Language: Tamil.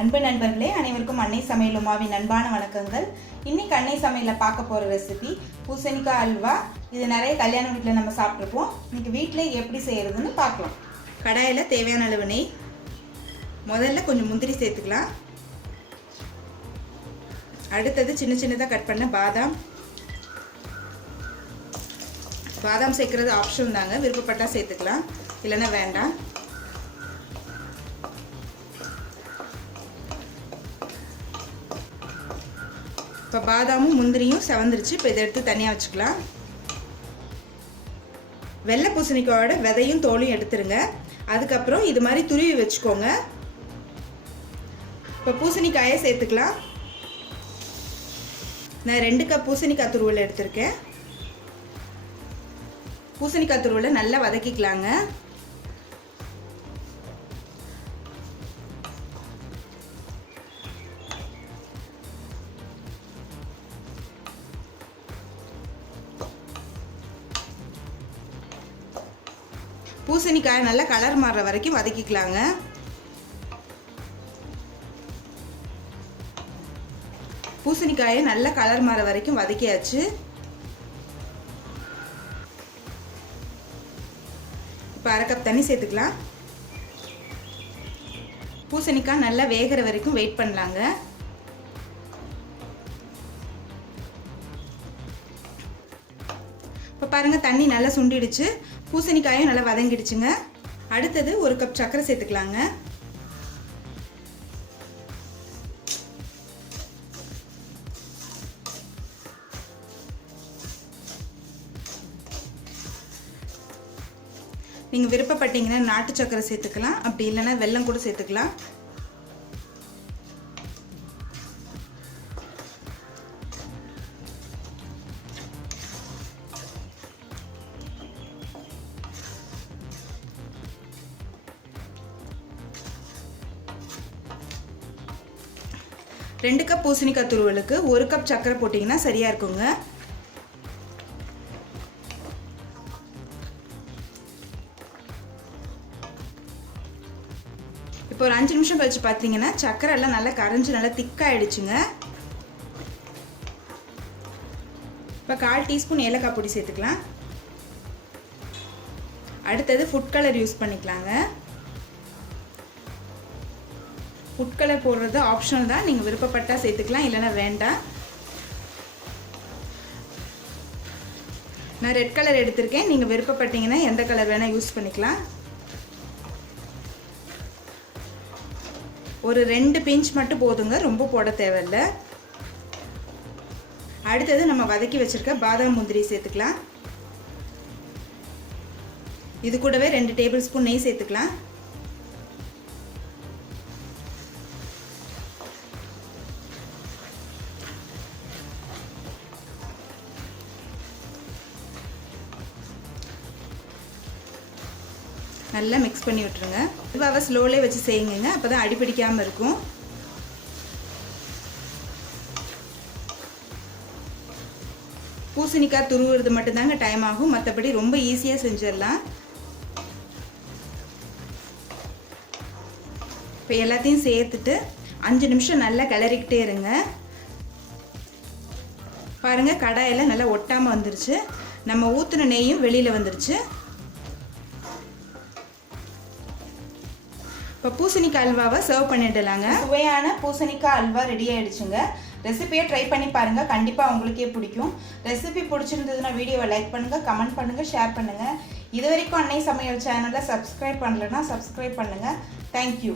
அன்பு நண்பர்களே, அனைவருக்கும் அன்னை சமையல் உமாவின் அன்பான வணக்கங்கள். இன்னைக்கு அன்னை சமையலில் பார்க்க போகிற ரெசிபி பூசணிக்காய் அல்வா. இது நிறைய கல்யாண வீட்டில் நம்ம சாப்பிட்ருப்போம். இன்னைக்கு வீட்டில் எப்படி செய்கிறதுன்னு பார்க்கலாம். கடாயில் தேவையான அளவு நெய், முதல்ல கொஞ்சம் முந்திரி சேர்த்துக்கலாம். அடுத்தது சின்ன சின்னதாக கட் பண்ண பாதாம் சேர்க்குறது ஆப்ஷன் தாங்க, விருப்பப்பட்டால் சேர்த்துக்கலாம், இல்லைன்னா வேண்டாம். இப்போ பாதாமும் முந்திரியும் செவந்துருச்சு. இப்போ இதை எடுத்து தனியாக வச்சுக்கலாம். வெள்ளை பூசணிக்காயோட விதையும் தோலையும் எடுத்துருங்க. அதுக்கப்புறம் இது மாதிரி துருவி வச்சுக்கோங்க. இப்போ பூசணிக்காயை சேர்த்துக்கலாம். நான் 2 கப் பூசணிக்காய் துருவல் எடுத்திருக்கேன். பூசணிக்காய் துருவலை நல்லா வதக்கிக்கலாங்க. பூசணிக்காய் நல்லா கலர் மாறுற வரைக்கும் வதக்கிக்கலாங்க. பூசணிக்காயை நல்லா கலர் மாற வரைக்கும் வதக்கியாச்சு. இப்போ 1/2 கப் தண்ணி சேர்த்துக்கலாம். பூசணிக்காய் நல்லா வேகிற வரைக்கும் வெயிட் பண்ணலாங்க. இப்போ பாருங்கள், தண்ணி நல்லா சுண்டிடுச்சு. பூசணிக்காயும் நல்லா வதங்கிடுச்சுங்க. அடுத்தது 1 கப் சர்க்கரை சேர்த்துக்கலாங்க. நீங்கள் விருப்பப்பட்டீங்கன்னா நாட்டு சர்க்கரை சேர்த்துக்கலாம், அப்படி இல்லைன்னா வெல்லம் கூட சேர்த்துக்கலாம். ரெண்டு கப் பூசணிக்காய் துருவலுக்கு 1 கப் சர்க்கரை போட்டிங்கன்னா சரியாக இருக்குங்க. இப்போ ஒரு 5 நிமிஷம் கழிச்சு பார்த்தீங்கன்னா சர்க்கரை எல்லாம் நல்லா கரைஞ்சி நல்லா திக்காயிடுச்சுங்க. இப்போ 1/4 டீஸ்பூன் ஏலக்காய் பொடி சேர்த்துக்கலாம். அடுத்தது ஃபுட் கலர் யூஸ் பண்ணிக்கலாங்க. ஃபுட் கலர் போடுறது ஆப்ஷனல் தான், நீங்கள் விருப்பப்பட்டால் சேர்த்துக்கலாம், இல்லைன்னா வேண்டாம். நான் ரெட் கலர் எடுத்திருக்கேன். நீங்கள் விருப்பப்பட்டீங்கன்னா எந்த கலர் வேணால் யூஸ் பண்ணிக்கலாம். ஒரு 2 பிஞ்ச் மட்டும் போதுங்க, ரொம்ப போட தேவையில்லை. அடுத்தது நம்ம வதக்கி வச்சுருக்க பாதாம் முந்திரி சேர்த்துக்கலாம். இது கூடவே 2 டேபிள் ஸ்பூன் நெய் சேர்த்துக்கலாம். நல்லா மிக்ஸ் பண்ணி விட்டுருங்க. இதுவாக ஸ்லோலே வச்சு செய்யுங்க, அப்போ தான் அடிப்பிடிக்காமல் இருக்கும். பூசணிக்காய் துருவுறது மட்டும்தாங்க டைம் ஆகும், மற்றபடி ரொம்ப ஈஸியாக செஞ்சிடலாம். இப்போ எல்லாத்தையும் சேர்த்துட்டு 5 நிமிஷம் நல்லா கிளறிக்கிட்டே இருங்க. பாருங்கள், கடாயில் நல்லா ஒட்டாமல் வந்துருச்சு. நம்ம ஊற்றின நெய்யும் வெளியில் வந்துருச்சு. இப்போ பூசணிக்காய் அல்வாவை சர்வ் பண்ணிடலாங்க. சுவையான பூசணிக்காய் அல்வா ரெடி ஆகிடுச்சுங்க. ரெசிபியை ட்ரை பண்ணி பாருங்கள், கண்டிப்பாக உங்களுக்கே பிடிக்கும். ரெசிபி பிடிச்சிருந்ததுன்னா வீடியோவை லைக் பண்ணுங்கள், கமெண்ட் பண்ணுங்கள், ஷேர் பண்ணுங்கள். இது வரைக்கும் அன்னை சமையல் சேனலை சப்ஸ்கிரைப் பண்ணலைன்னா சப்ஸ்கிரைப் பண்ணுங்கள். தேங்க்யூ.